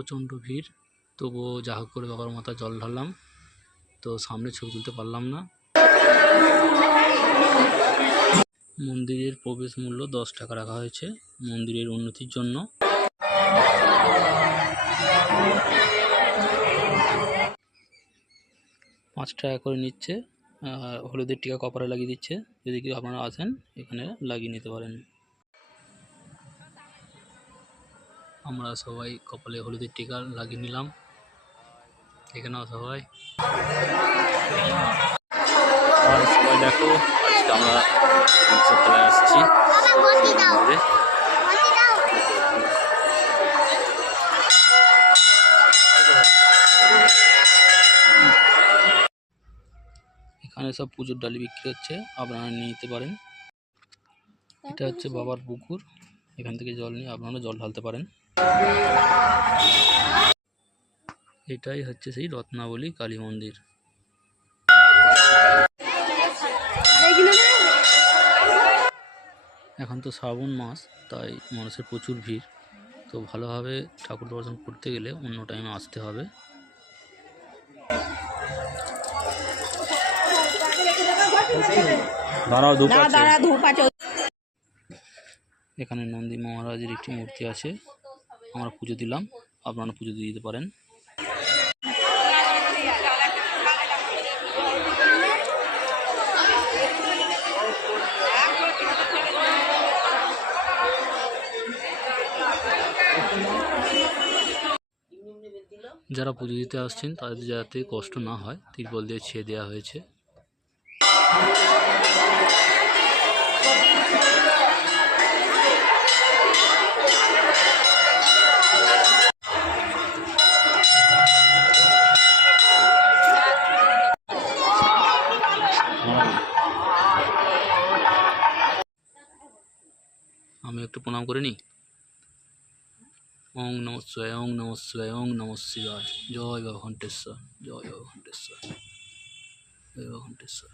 প্রচণ্ড ভিড়, তবুও যা হোক করে বাবার মাথায় জল ঢাললাম। তো সামনে ছবি তুলতে পারলাম না। মন্দিরের প্রবেশ মূল্য 10 টাকা রাখা হয়েছে মন্দিরের উন্নতির জন্য। ৳5 করে নিচ্ছে। হলুদের টিকা কপালে লাগিয়ে দিচ্ছে। যদি কেউ আপনারা আসেন এখানে লাগিয়ে নিতে পারেন। আমরা সবাই কপালে হলুদের টিকা লাগিয়ে নিলাম। এখানেও সবাই দেখো, আজকে আমরা চলে আসছি। এখানে সব পুজোর ডালি বিক্রি হচ্ছে, আপনারা নিয়ে নিতে পারেন। এটা হচ্ছে বাবার পুকুর, এখান থেকে জল নিয়ে আপনারা জল ঢালতে পারেন। এটাই হচ্ছে সেই রত্নাবলী কালী মন্দির। এখন তো শ্রাবণ মাস, তাই মানুষের প্রচুর ভিড়। তো ভালোভাবে ঠাকুর দর্শন করতে গেলে অন্য টাইমে আসতে হবে। এখানে নন্দী মহারাজের একটি মূর্তি আছে, আমরা পুজো দিলাম, আপনারা পুজো দিয়ে দিতে পারেন। যারা পুজো দিতে আসছেন তাদের যাতে কষ্ট না হয় তিরপল দিয়ে ছেয়ে দেওয়া হয়েছে। আমি একটু প্রণাম করে নিই। ওং নমঃ শিবায়, ওং নমঃ শিবায়, ওং নমঃ শিবায়। জয় বাবা ঘণ্টেশ্বর, জয় বাবা ঘণ্টেশ্বর, জয় বাবা ঘণ্টেশ্বর।